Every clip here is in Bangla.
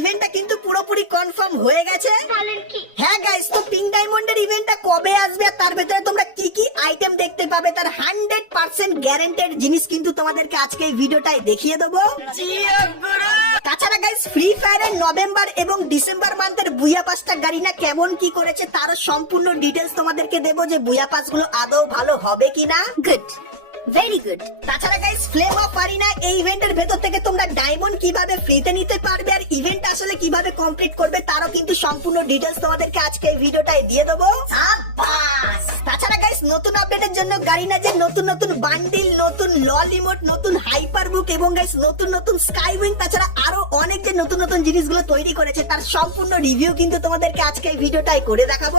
ইভেন্টটা কিন্তু পুরোপুরি কনফার্ম হয়ে গেছে। হ্যাঁ গাইস তো পিঙ্ক ডায়মন্ডের ইভেন্টটা কবে আসবে আর তার ভেতরে তোমরা কি কি আইটেম দেখতে পাবে তার হান্ড্রেড পার্সেন্ট গ্যারেন্টেড জিনিস কিন্তু তোমাদেরকে আজকে এই ভিডিওটাই দেখিয়ে দেবো। তাছাড়া গাইস ফ্রি ফায়ারের নভেম্বর এবং ডিসেম্বর মান্থের বুয়া পাসটা গাড়িনা কেমন কি করেছে তারও সম্পূর্ণ ডিটেলস তোমাদেরকে দেবো যে বুয়া পাসগুলো আদৌ ভালো হবে কিনা। গুড ভেরি গুড তাছাড়া গাইস ফ্লেম অফ আরিনা এই ইভেন্টের ভেতর থেকে তোমরা ডায়মন্ড কীভাবে ফ্রিতে নিতে পারবে আর ইভেন্ট আসলে কীভাবে কমপ্লিট করবে তারও কিন্তু সম্পূর্ণ ডিটেলস তোমাদেরকে আজকে এই ভিডিওটাই দিয়ে দেবো। নতুন আপডেটের জন্য গাড়ি না যে নতুন নতুন বান্ডিল নতুন লল ইমোট নতুন হাইপার বুক এবং গাইস নতুন নতুন স্কাই উইং তাছাড়া আরও অনেক যে নতুন নতুন জিনিসগুলো তৈরি করেছে তার সম্পূর্ণ রিভিউ কিন্তু তোমাদেরকে আজকে এই ভিডিওটাই করে দেখাবো।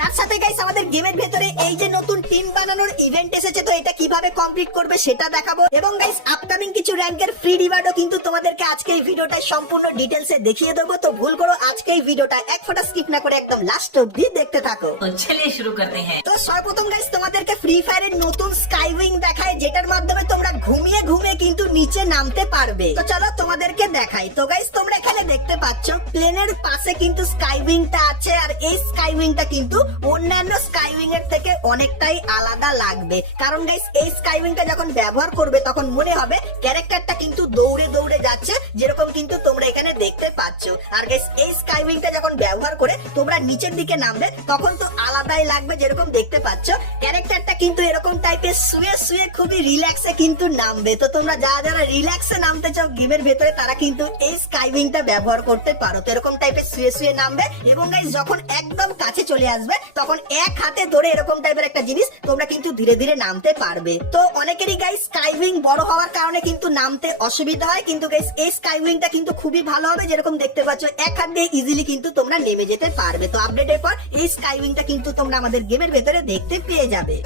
তার সাথে গাইস আমাদের গেমের ভেতরে এই যে নতুন টিম বানানোর ইভেন্ট এসেছে তো এটা কীভাবে কমপ্লিট করবে সেটা দেখাবো। এবং গাইস আপকামিং কিছু র্যাঙ্কের ফ্রি রিওয়ার্ডও কিন্তু তোমাদেরকে আজকে এই ভিডিওটায় সম্পূর্ণ ডিটেলসে দেখিয়ে দেবো। তো ভুল করো আজকে এই ভিডিওটা এক ফোটা স্কিপ না করে একদম লাস্ট অব্দি দেখতে থাকো। চলে শুরু করতে হ্যাঁ তো সর্বপ্রথম গাইস তোমাদেরকে ফ্রি ফায়ারের নতুন স্কাইউইং দেখায় যেটার মাধ্যমে তোমরা ঘুমিয়ে ঘুমিয়ে কিন্তু নিচে নামতে পারবে। তো চলো তোমাদেরকে দেখাই। তো গাইস তোমরা এখানে দেখতে পাচ্ছ প্লেনের পাশে কিন্তু স্কাইউইংটা আছে আর এই স্কাইউইংটা কিন্তু অন্যান্য স্কাইউইং এর থেকে অনেকটাই আলাদা লাগবে। কারণ গাইস এই স্কাইউইংটা যখন ব্যবহার করবে, তখন মনে হবে ক্যারেক্টারটা কিন্তু দৌড়ে দৌড়ে যাচ্ছে, যেরকম কিন্তু তোমরা এখানে দেখতে পাচ্ছ। আর গাইস এই স্কাইউইংটা যখন ব্যবহার করে তোমরা নিচের দিকে নামবে, তখন তো আলাদাই লাগবে, যেরকম দেখতে পাচ্ছ। ক্যারেক্টারটা কিন্তু এরকম টাইপের শুয়ে শুয়ে খুবই রিল্যাক্সে কিন্তু নামবে। তো তোমরা যারা যারা রিল্যাক্সে নামতে চাও গেমের ভেতরে তারা কিন্তু এই স্কাইউইংটা ব্যবহার করতে পারো। তো এরকম টাইপের শুয়ে শুয়ে নামবে এবং গাইস যখন একদম কাছে চলে আসবে, তখন এক হাতে ধরে এরকম টাইপের একটা জিনিস তোমরা কিন্তু ধীরে ধীরে নামতে পারবে। তো অনেকেরই গাইস স্কাইউইং বড় হওয়ার কারণে কিন্তু নামতে অসুবিধা হয়, কিন্তু গাইস এই স্কাইউইংটা কিন্তু খুবই ভালো হবে। যেরকম দেখতে পাচ্ছ, এক হাত দিয়ে ইজিলি কিন্তু তোমরা নেমে যেতে পারবে। তো আপডেটের পর এই স্কাইউইংটা কিন্তু তোমরা আমাদের গেমের ভেতরে দেখতে পেয়ে যাবে।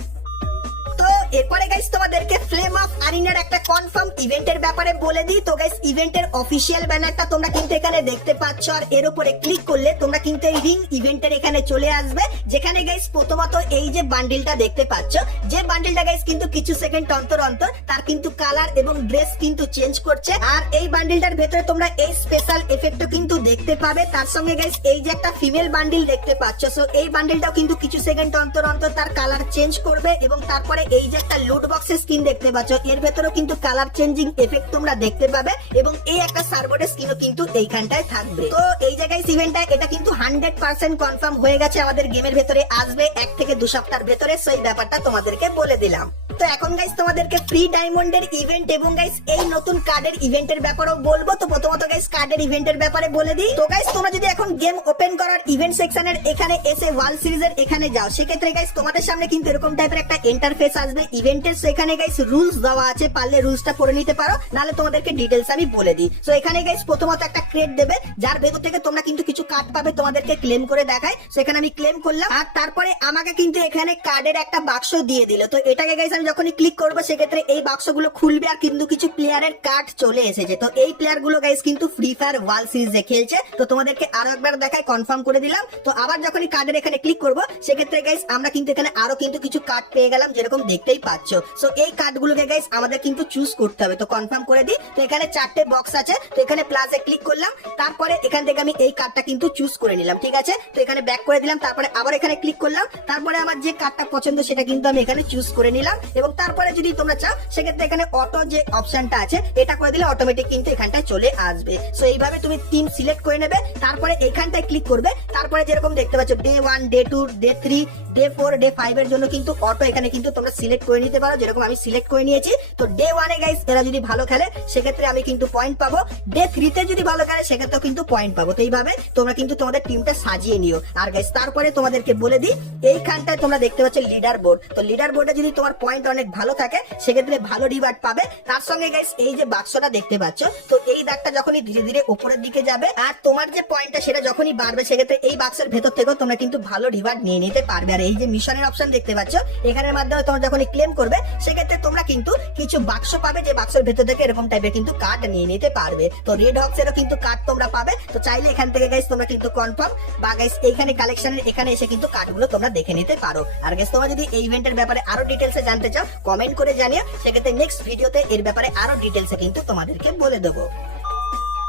এরপরে গাইস তোমাদেরকে ফ্লেম অফ আরিনার একটা কনফার্ম ইভেন্টের ব্যাপারে বলে দিই। তো গাইস ইভেন্টের অফিসিয়াল ব্যানারটা তোমরা কিন্তু এখানে দেখতে পাচ্ছ। আর এর উপরে ক্লিক করলে তোমরা কিন্তু এই রিং ইভেন্টের এখানে চলে আসবে। যেখানে গাইস প্রথমত এই যে বান্ডিলটা দেখতে পাচ্ছ, যে বান্ডিলটা গাইস কিন্তু কিছু সেকেন্ড অন্তর অন্তর, তার কিন্তু কালার এবং ড্রেস কিন্তু চেঞ্জ করছে। আর এই বান্ডিলটার ভেতরে তোমরা এই স্পেশাল এফেক্টও কিন্তু দেখতে পাবে। তার সঙ্গে গাইস এই যে একটা ফিমেল বান্ডিল দেখতে পাচ্ছ। সো এই বান্ডিলটাও কিন্তু কিছু সেকেন্ড অন্তর অন্তর তার কালার চেঞ্জ করবে এবং তারপরে এই যে একটা লুট বক্সের স্কিন দেখতে পাচ্ছ। এর ভেতরেও কিন্তু কালার চেঞ্জিং এফেক্ট তোমরা দেখতে পাবে এবং এই একটা সার্বোর্ডের স্কিনও কিন্তু এইখানটায় থাকবে। তো এই জায়গায় ইভেন্টটা এটা কিন্তু হান্ড্রেড পার্সেন্ট কনফার্ম হয়ে গেছে আমাদের গেমের ভেতরে। আসবে এক থেকে দু সপ্তাহের ভেতরে। সেই ব্যাপারটা তোমাদেরকে বলে দিলাম। তো এখন গাইস তোমাদেরকে ফ্রি ডায়মন্ডের ইভেন্ট এবং গাইস এই নতুন কার্ডের ইভেন্টের ব্যাপারেও বলব। তো প্রথমত গাইস কার্ডের ইভেন্টের ব্যাপারে বলে দিই। তো গাইস তোমরা যদি এখন গেম ওপেন করার ইভেন্ট সেকশনের এখানে এসে ওয়ার্ল্ড সিরিজের এখানে যাও, সেক্ষেত্রে গাইস তোমাদের সামনে কিন্তু এরকম টাইপের একটা ইন্টারফেস আসবে। ইভেন্টের সেখানে গাইস রুলস দেওয়া আছে, পারলে রুলসটা পড়ে নিতে পারো, নাহলে তোমাদেরকে ডিটেলস আমি বলে দিই। তো এখানে গাইস প্রথমত একটা ক্রেড দেবে, যার ভেতর থেকে তোমরা কিন্তু কিছু কার্ড পাবে তোমাদেরকে ক্লেম করে দেখায়। সেখানে আমি ক্লেম করলাম, আর তারপরে আমাকে কিন্তু এখানে কার্ডের একটা বাক্স দিয়ে দিল। তো এটাকে গাইস আমি যখনই ক্লিক করব, সেক্ষেত্রে এই বাক্সগুলো খুলবে আর কিন্তু কিছু প্লেয়ারের কার্ড চলে এসেছে। তো এই প্লেয়ারগুলো গাইস কিন্তু ফ্রি ফায়ার ওয়ার্ল্ড সিরিজে খেলছে। তো তোমাদেরকে আরও একবার দেখায় কনফার্ম করে দিলাম। তো আবার যখনই কার্ডের এখানে ক্লিক করব, সেক্ষেত্রে গাইস আমরা কিন্তু এখানে আরও কিন্তু কিছু কার্ড পেয়ে গেলাম, যেরকম দেখতেই পাচ্ছ। সো এই কার্ডগুলোকে গাইস আমাদের কিন্তু চুজ করতে হবে। তো কনফার্ম করে দিই, তো এখানে চারটে বক্স আছে। তো এখানে প্লাসে ক্লিক করলাম, তারপরে এখান থেকে আমি এই কার্ডটা কিন্তু চুজ করে নিলাম, ঠিক আছে? তো এখানে ব্যাক করে দিলাম, তারপরে আবার এখানে ক্লিক করলাম, তারপরে আমার যে কার্ডটা পছন্দ সেটা কিন্তু আমি এখানে চুজ করে নিলাম। এবং তারপরে যদি তোমরা চাও, সেক্ষেত্রে এখানে অটো যে অপশনটা আছে, এটা করে দিলে অটোমেটিক কিন্তু এখানটায় চলে আসবে। সো এইভাবে তুমি টিম সিলেক্ট করে নেবে, তারপরে এখানটায় ক্লিক করবে, তারপরে যেরকম দেখতে পাচ্ছ day one day two day three day four day five এর জন্য কিন্তু অটো এখানে কিন্তু তোমরা সিলেক্ট করে নিতে পারো, যেরকম আমি সিলেক্ট করে নিয়েছি। তো ডে ওয়ানে গাইস এরা যদি ভালো খেলে, সেক্ষেত্রে আমি কিন্তু পয়েন্ট পাবো। ডে থ্রিতে যদি ভালো খেলে, সেক্ষেত্রেও কিন্তু পয়েন্ট পাবো। তো এইভাবে তোমরা কিন্তু তোমাদের টিমটা সাজিয়ে নিও। আর গাইস তারপরে তোমাদেরকে বলে দিই, এইখানটায় তোমরা দেখতে পাচ্ছ লিডার বোর্ড তো লিডার বোর্ডে যদি তোমার পয়েন্ট অনেক ভালো থাকে, সেক্ষেত্রে ভালো রিওয়ার্ড পাবে। তার সঙ্গে গাইস এই যে বাক্সটা দেখতে পাচ্ছ, তো এই দাগটা যখনই ধীরে ধীরে উপরের দিকে যাবে, আর তোমার যে পয়েন্টটা সেটা যখনই বাড়বে, সেক্ষেত্রে এই বাক্সের ভেতর থেকেও তোমরা কিন্তু ভালো রিওয়ার্ড নিয়ে নিতে পারবে। আর এই যে মিশনের অপশন দেখতে পাচ্ছ, এখানের মাধ্যমে তোমরা যখনই ক্লেম করবে, সেক্ষেত্রে তোমরা কিন্তু কিছু বাক্স পাবে, যে বাক্সের ভেতর থেকে এরকম টাইপের কিন্তু কার্ড নিয়ে নিতে পারবে। তো রেড হক্স এরও কিন্তু কার্ড তোমরা পাবে। তো চাইলে এখান থেকে গাইস তোমরা কিন্তু কনফার্ম বা গাইস এইখানে কালেকশনের এখানে এসে কিন্তু কার্ডগুলো তোমরা দেখে নিতে পারো। আর গাইস তোমরা যদি এই ইভেন্টের ব্যাপারে আরও ডিটেলসে জানতে চাও কমেন্ট করে জানিও। সেক্ষেত্রে নেক্সট ভিডিওতে এর ব্যাপারে আরও ডিটেলসে কিন্তু তোমাদেরকে বলে দেবো।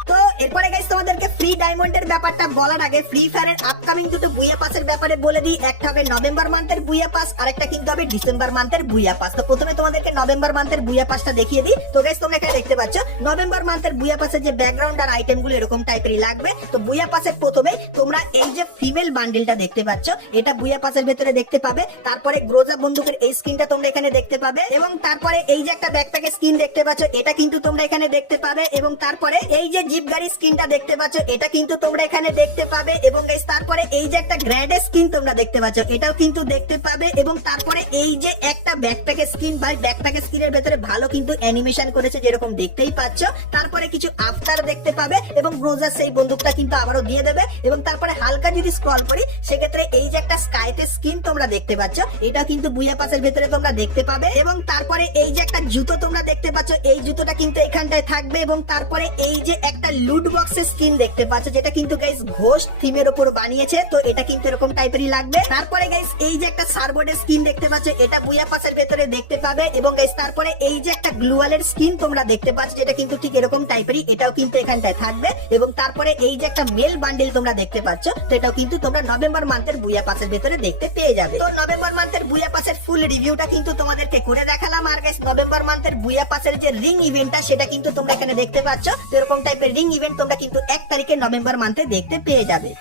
তো এরপরে গাইস তোমাদেরকে ফ্রি ডায়মন্ডের ব্যাপারটা বলার আগে ফ্রি ফায়ারের আপকামিং দুটো বুয়া পাসের ব্যাপারে বলে দিই। একটা হবে নভেম্বর মান্থের বুয়া পাস আরেকটা কিন্তু হবে ডিসেম্বর মান্থের বুয়া পাস তো প্রথমে তোমাদেরকে নভেম্বর মান্থের বুয়া পাসটা দেখিয়ে দিই। তো গাইস তোমরা এখানে দেখতে পাচ্ছ নভেম্বর মান্থের বুয়া পাসের যে ব্যাকগ্রাউন্ড আর আইটেমগুলো এরকম টাইপেরই লাগবে। তো বুয়া পাসের প্রথমে তোমরা এই যে ফিমেল বান্ডিলটা দেখতে পাচ্ছ এটা বুয়া পাসের ভেতরে দেখতে পাবে। তারপরে গ্রোজা বন্দুকের এই স্ক্রিনটা তোমরা এখানে দেখতে পাবে। এবং তারপরে এই যে একটা ব্যাকপ্যাকের স্কিন দেখতে পাচ্ছ এটা কিন্তু তোমরা এখানে দেখতে পাবে। এবং তারপরে এই যে জিপ গাড়ি স্কিনটা দেখতে পাচ্ছ এটা কিন্তু তোমরা এখানে দেখতে পাবে। এবং guys, তারপরে এই যে একটা গ্র্যাডের স্কিন তোমরা দেখতে পাচ্ছ, এটাও কিন্তু দেখতে পাবে এবং তারপরে এই যে একটা ব্যাকপ্যাকের স্কিন বা ব্যাকপ্যাকের স্কিনের ভেতরে ভালো কিন্তু অ্যানিমেশন করেছে যেরকম দেখতেই পাচ্ছ। তারপরে কিছু আফটার দেখতে পাবে এবং ব্রোজার সেই বন্দুকটা কিন্তু আবারও দিয়ে দেবে এবং তারপরে হালকা যদি স্ক্রল করি, সেক্ষেত্রে এই যে একটা স্কাইতে স্কিন তোমরা দেখতে পাচ্ছ এটা কিন্তু বুয়া পাসের ভেতরে তোমরা দেখতে পাবে এবং তারপরে এই যে একটা জুতো তোমরা দেখতে পাচ্ছ, এই জুতোটা কিন্তু এখানটায় থাকবে এবং তারপরে এই যে একটা লুট বক্সের স্কিন দেখতে পাচ্ছ, যেটা কিন্তু গাইস ঘোষ থিমের উপর বানিয়েছে তো এটা কিন্তু এরকম টাইপেরই লাগবে। তারপরে গাইস এই যে একটা সার্বোর্ডের স্কিন দেখতে পাচ্ছ, এটা বুয়া পাসের ভেতরে দেখতে পাবে এবং গাইস তারপরে এই যে একটা গ্লুয়ালের স্কিন তোমরা দেখতে পাচ্ছ, যেটা কিন্তু ঠিক এরকম টাইপেরই এটাও কিন্তু এখানটায় থাকবে। এবং তারপরে এই যে একটা মেল বান্ডেল তোমরা দেখতে পাচ্ছ, তো এটাও কিন্তু তোমরা নভেম্বর মান্থের বুয়া পাসের ভেতরে দেখতে পেয়ে যাবে। তো নভেম্বর মান্থের বুয়া পাসের ফুল রিভিউটা কিন্তু তোমাদেরকে করে দেখালাম। আর গাইস নভেম্বর মান্থের বুয়া পাসের যে রিং ইভেন্টটা সেটা কিন্তু তোমরা এখানে দেখতে পাচ্ছ। এরকম টাইপের রিং ইভেন্ট তোমরা কিন্তু এক তারিখে নভেম্বর মান্থে দেখতে পেয়ে যাবে।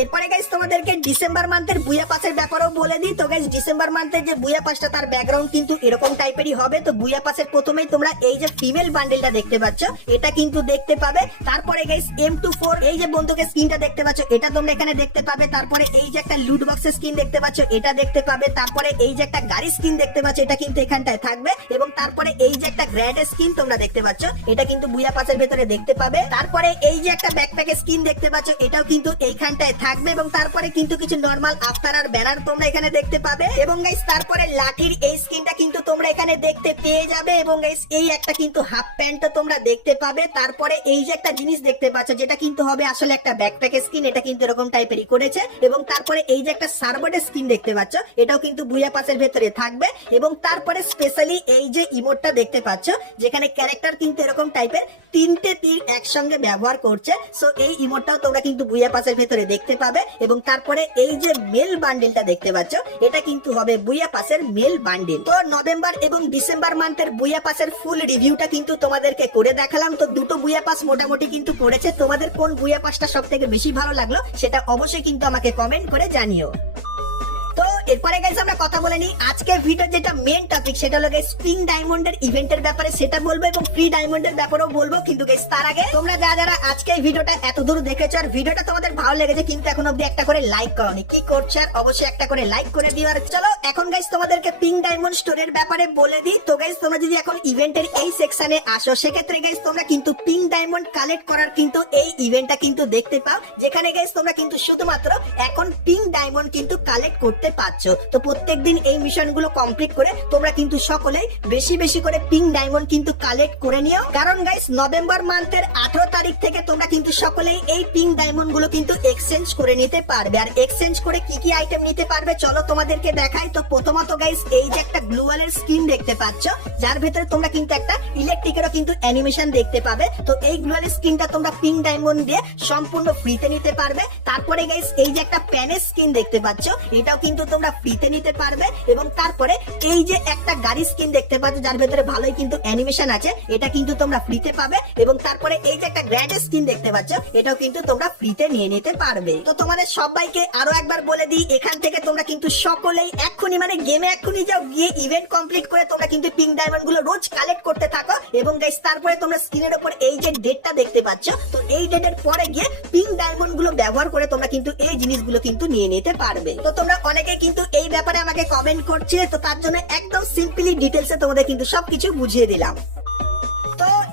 এরপরে গাইস তোমাদেরকে ডিসেম্বর মান্থের বুয়া পাসের ব্যাপারেও বলে দিই। তো গাইস ডিসেম্বর মান্থের যে বুয়া পাসটা, তার ব্যাকগ্রাউন্ড কিন্তু এরকম টাইপেরই হবে। তো বুয়া পাসের প্রথমেই তোমরা এই যে ফিমেল বান্ডেলটা দেখতে পাচ্ছ, এটা কিন্তু দেখতে পাবে। তারপরে গাইস এম টু ফোর এই যে বন্দুকের স্ক্রিনটা দেখতে পাচ্ছ, এটা তোমরা এখানে দেখতে পাবে। তারপরে এই যে একটা লুট বক্সের স্ক্রিন দেখতে পাচ্ছ, এটা দেখতে পাবে। তারপরে এই যে একটা গাড়ি স্ক্রিন দেখতে পাচ্ছ, এটা কিন্তু এখানটায় থাকবে। এবং তারপরে এই যে একটা গ্র্যাডের স্কিন তোমরা দেখতে পাচ্ছ, এটা কিন্তু বুয়া পাসের ভেতরে দেখতে পাবে। তারপরে এই যে একটা ব্যাকপ্যাকের স্কিন দেখতে পাচ্ছ, এটাও কিন্তু এইখানটায় থাকবে। এবং তারপরে কিন্তু কিছু নর্মাল আফতার আর ব্যানার তোমরা এখানে দেখতে পাবে। এবং গাইস তারপরে লাঠির এই স্কিনটা কিন্তু তোমরা এখানে দেখতে পেয়ে যাবে এবং গাইস এই একটা কিন্তু হাফ প্যান্ট তোমরা দেখতে পাবে। তারপরে এই যে একটা জিনিস দেখতে পাচ্ছ, যেটা কিন্তু হবে আসলে একটা ব্যাকপ্যাকের স্কিন এটা কিন্তু এরকম টাইপেরই করেছে। এবং তারপরে এই যে একটা সার্ভারের স্কিন দেখতে পাচ্ছ, এটাও কিন্তু বুয়া পাসের ভেতরে থাকবে। এবং তারপরে স্পেশালি এই যে ইমোটটা দেখতে পাচ্ছ, যেখানে ক্যারেক্টার কিন্তু এরকম টাইপের তিনটে তীর একসঙ্গে ব্যবহার করছে। সো এই ইমোটটাও তোমরা কিন্তু বুয়া পাসের ভেতরে দেখতে পাবে এবং তারপরে এই যে মেল বান্ডেলটা দেখতে পাচ্ছ, এটা কিন্তু হবে বুয়া পাসের মেল বান্ডেল তো নভেম্বর এবং ডিসেম্বর মান্থের বুয়া পাসের ফুল রিভিউটা কিন্তু তোমাদেরকে করে দেখালাম। তো দুটো বুয়া পাস মোটামুটি কিন্তু করেছে। তোমাদের কোন বুয়া পাসটা সব থেকে বেশি ভালো লাগল, সেটা অবশ্যই কিন্তু আমাকে কমেন্ট করে জানিও। এরপরে গাইস আমরা কথা বলে নিই আজকের ভিডিও যেটা মেন টপিক সেটা হলো গাইস স্প্রিং ডায়মন্ডের ইভেন্টের ব্যাপারে। সেটা বলব এবং ফ্রি ডায়মন্ডের ব্যাপারেও বলব। কিন্তু গাইস তার আগে তোমরা যারা যারা আজকে ভিডিওটা এত দূর দেখেছ আর ভিডিওটা তোমাদের ভালো লেগেছে, কিন্তু এখন অব্দি একটা করে লাইক করনি। কি করছ আর অবশ্যই একটা করে লাইক করে দিও। আর চলো, এখন গাইস তোমাদেরকে পিঙ্ক ডায়মন্ড স্টোরের ব্যাপারে বলে দিই। তো গাইস তোমরা যদি এখন ইভেন্টের এই সেকশনে আসো, সেক্ষেত্রে গাইস তোমরা কিন্তু পিং ডায়মন্ড কালেক্ট করার কিন্তু এই ইভেন্টটা কিন্তু দেখতে পাও। যেখানে গাইস তোমরা কিন্তু শুধুমাত্র এখন পিং ডায়মন্ড কিন্তু কালেক্ট করতে পারছ। তো প্রত্যেকদিন এই মিশনগুলো কমপ্লিট করে তোমরা কিন্তু সকলেই বেশি বেশি করে পিঙ্ক ডায়মন্ড কিন্তু কালেক্ট করে নিও। কারণ গাইস নভেম্বর মান্থের আঠারো তারিখ থেকে তোমরা কিন্তু সকলেই এই পিঙ্ক ডায়মন্ডগুলো কিন্তু এক্সচেঞ্জ করে নিতে পারবে। আর এক্সচেঞ্জ করে কি কি আইটেম নিতে পারবে, চলো তোমাদেরকে দেখাই। তো প্রথমত গাইস এই যে একটা গ্লুয়ালের স্কিন দেখতে পাচ্ছ, যার ভেতরে তোমরা কিন্তু একটা ইলেকট্রিকেরও কিন্তু অ্যানিমেশন দেখতে পাবে। তো এই গ্লুয়ালের স্কিনটা তোমরা পিঙ্ক ডায়মন্ড দিয়ে সম্পূর্ণ ফ্রিতে নিতে পারবে। তারপরে গাইস এই যে একটা প্যানের স্কিন দেখতে পাচ্ছ, এটাও কিন্তু তোমরা ফ্রিতে নিতে পারবে এবং তারপরে এই যে একটা গাড়ি স্কিন দেখতে পাচ্ছ, যার ভেতরে ভালোই কিন্তু অ্যানিমেশন আছে, এটা কিন্তু তোমরা ফ্রিতে পাবে এবং তারপরে এই যে একটা গ্র্যান্ড স্কিন দেখতে পাচ্ছ, এটাও কিন্তু তোমরা ফ্রিতে নিয়ে নিতে পারবে। তো তোমাদের সবাইকে আরও একবার বলে দিই, এখান থেকে তোমরা কিন্তু সকলেই এক্ষুনি মানে গেমে এক্ষুনি যাও, গিয়ে ইভেন্ট কমপ্লিট করে তোমরা কিন্তু পিঙ্ক ডায়মন্ডগুলো রোজ কালেক্ট করতে থাকো এবং গাইস তারপরে তোমরা স্ক্রিনের উপর এই যে ডেটটা দেখতে পাচ্ছ, তো এই ডেটের পরে গিয়ে পিঙ্ক ডায়মন্ডগুলো ব্যবহার করে তোমরা কিন্তু এই জিনিসগুলো কিন্তু নিয়ে নিতে পারবে। তো তোমরা অনেকে কিন্তু এই ব্যাপারে আমাকে কমেন্ট করছে, তো তার জন্য একদম সিম্পলি ডিটেলসে তোমাদের কিন্তু সবকিছু বুঝিয়ে দিলাম।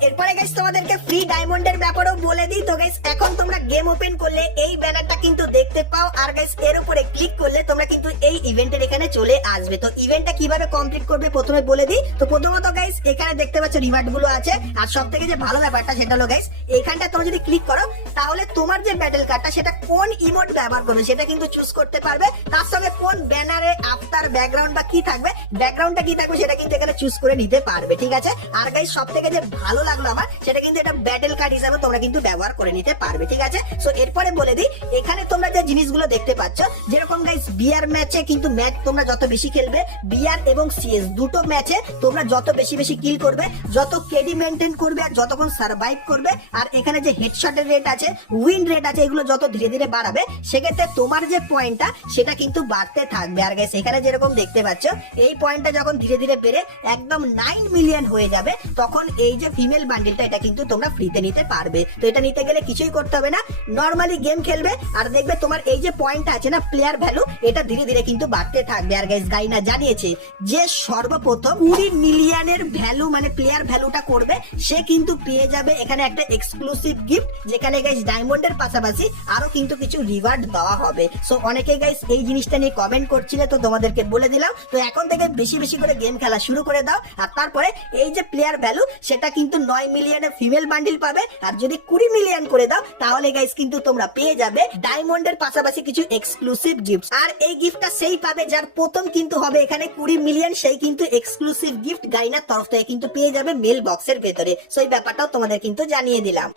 এরপরে গাইস তোমাদেরকে ফ্রি ডায়মন্ডের ব্যাপারেও বলে দিই। তো গাইস এখন তোমরা গেম ওপেন করলে এই ব্যানারটা কিন্তু দেখতে পাও। আর গাইস এর উপরে ক্লিক করলে তোমরা কিন্তু এই ইভেন্টের এখানে চলে আসবে। তো ইভেন্টটা কীভাবে কমপ্লিট করবে প্রথমে বলে দিই। তো প্রথমত গাইস এখানে দেখতে পাচ্ছ রিওয়ার্ডগুলো আছে। আর সব থেকে যে ভালো ব্যাপারটা সেটা হলো গাইস এখানটা তোমরা যদি ক্লিক করো, তাহলে তোমার যে ব্যাটেল কার্ডটা সেটা কোন ইমোট ব্যবহার করবে সেটা কিন্তু চুজ করতে পারবে। তার সঙ্গে কোন ব্যানারে আফতার ব্যাকগ্রাউন্ড বা কি থাকবে ব্যাকগ্রাউন্ডটা কি থাকবে সেটা কিন্তু এখানে চুজ করে নিতে পারবে। ঠিক আছে? আর গাইস সব থেকে যে ভালো লাগল লাগল আমার, সেটা কিন্তু এটা ব্যাটেল কার্ড হিসাবে তোমরা কিন্তু ব্যবহার করে নিতে পারবে, ঠিক আছে? সো এরপরে বলে দিই, এখানে তোমরা যে জিনিসগুলো দেখতে পাচ্ছ, যেরকম গাইস বিয়ার ম্যাচে কিন্তু ম্যাচ তোমরা যত বেশি খেলবে বিয়ার এবং সিএস দুটো ম্যাচে তোমরা যত বেশি বেশি কিল করবে, যত কেডি মেনটেন করবে আর যতক্ষণ সার্ভাইভ করবে, আর এখানে যে হেডশটের রেট আছে উইন রেট আছে, এগুলো যত ধীরে ধীরে বাড়াবে, সেক্ষেত্রে তোমার যে পয়েন্টটা সেটা কিন্তু বাড়তে থাকবে। আর গাইস এখানে যেরকম দেখতে পাচ্ছ, এই পয়েন্টটা যখন ধীরে ধীরে বেড়ে একদম নাইন মিলিয়ন হয়ে যাবে, তখন এই যে ফিমেল বান্ডিলটা এটা কিন্তু তোমরা ফ্রিতে নিতে পারবে। তো এটা নিতে গেলে কিছুই করতে হবে না। নর্মালি গেম খেলবে, আর দেখবে তোমার এই যে পয়েন্টটা আছে না প্লেয়ার ভ্যালু এটা ধীরে ধীরে কিন্তু বাড়তে থাকবে। আর গাইস গাইনা জানিয়েছে যে সর্বপ্রথম কুড়ি মিলিয়নের ভ্যালু মানে প্লেয়ার ভ্যালুটা করবে, সে কিন্তু পেয়ে যাবে এখানে একটা এক্সক্লুসিভ গিফট যেখানে গাইস ডায়মন্ডের পাশাপাশি আরও কিন্তু কিছু রিওয়ার্ড দেওয়া হবে। সো অনেকে গাইস এই জিনিসটা নিয়ে কমেন্ট করছিলে, তো তোমাদেরকে বলে দিলাম। তো এখন থেকে বেশি বেশি করে গেম খেলা শুরু করে দাও। আর তারপরে এই যে প্লেয়ার ভ্যালু সেটা কিন্তু নয় মিলিয়নে ফিমেল বান্ডিল পাবে। আর যদি কুড়ি মিলিয়ন করে দাও, তাহলে গাইস কিন্তু তোমরা পেয়ে যাবে ডায়মন্ডের পাশাপাশি কিছু এক্সক্লুসিভ গিফট আর এই গিফটটা সেই পাবে যার প্রথম কিন্তু হবে এখানে কুড়ি মিলিয়ন সেই কিন্তু এক্সক্লুসিভ গিফট গাইনার তরফ থেকে কিন্তু পেয়ে যাবে মেল বক্সের ভেতরে। সেই ব্যাপারটাও তোমাদের কিন্তু জানিয়ে দিলাম।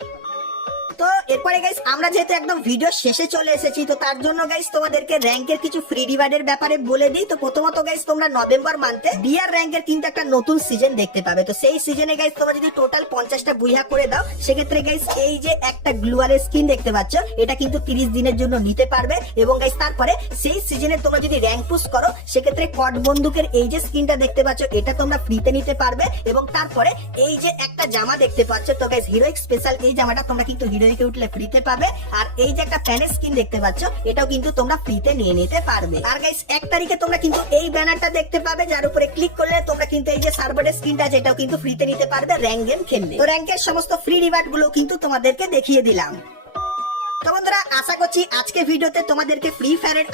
তো এরপরে গাইস আমরা যেহেতু একদম ভিডিও শেষে চলে এসেছি, তো তার জন্য গাইস তোমাদেরকে র্যাঙ্কের কিছু ফ্রি রিওয়ার্ডের ব্যাপারে বলে দিই। তো প্রথমত গাইস তোমরা নভেম্বর মান্থে বিয়ার র্যাঙ্কের কিন্তু একটা নতুন সিজন দেখতে পাবে। তো সেই সিজনে গাইস তোমরা যদি টোটাল পঞ্চাশটা বুইহা করে দাও, সেক্ষেত্রে গাইস এই যে একটা গ্লুয়ালের স্কিন দেখতে পাচ্ছ, এটা কিন্তু তিরিশ দিনের জন্য নিতে পারবে। এবং গাইস তারপরে সেই সিজনে তোমরা যদি র্যাঙ্ক পুশ করো, সেক্ষেত্রে কট বন্দুকের এই যে স্কিনটা দেখতে পাচ্ছ, এটা তোমরা ফ্রিতে নিতে পারবে। এবং তারপরে এই যে একটা জামা দেখতে পাচ্ছ, তো গাইস হিরোইক স্পেশাল এই জামাটা তোমরা কিন্তু হিরোইকে উঠলে ফ্রিতে পাবে। আর এই যে একটা প্যানের স্কিন দেখতে পাচ্ছ, এটাও কিন্তু তোমরা ফ্রিতে নিয়ে নিতে পারবে। আর গাইস এক তারিখে তোমরা কিন্তু এই ব্যানারটা দেখতে পাবে, যার উপরে ক্লিক করলে তোমরা কিন্তু এই যে সার্ভারের স্কিনটা আছে এটাও কিন্তু ফ্রিতে নিতে পারবে র্যাঙ্ক গেম খেললে। তো র্যাঙ্কের সমস্ত ফ্রি রিওয়ার্ডগুলো কিন্তু তোমাদেরকে দেখিয়ে দিলাম। আশা করছি আজকে তোমাদেরকে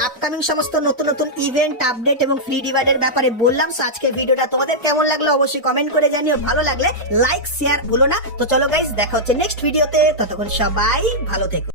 আপকামিং সমস্ত নতুন নতুন ইভেন্ট আপডেট এবং ফ্রি ব্যাপারে বললাম। তোমাদের কেমন লাগল অবশ্যই কমেন্ট করে ভালো লাগলে লাইক শেয়ার ভুলো না। তো চলো গাইস দেখা হচ্ছে নেক্সট ভিডিওতে ততক্ষণ সবাই ভালো থেকো।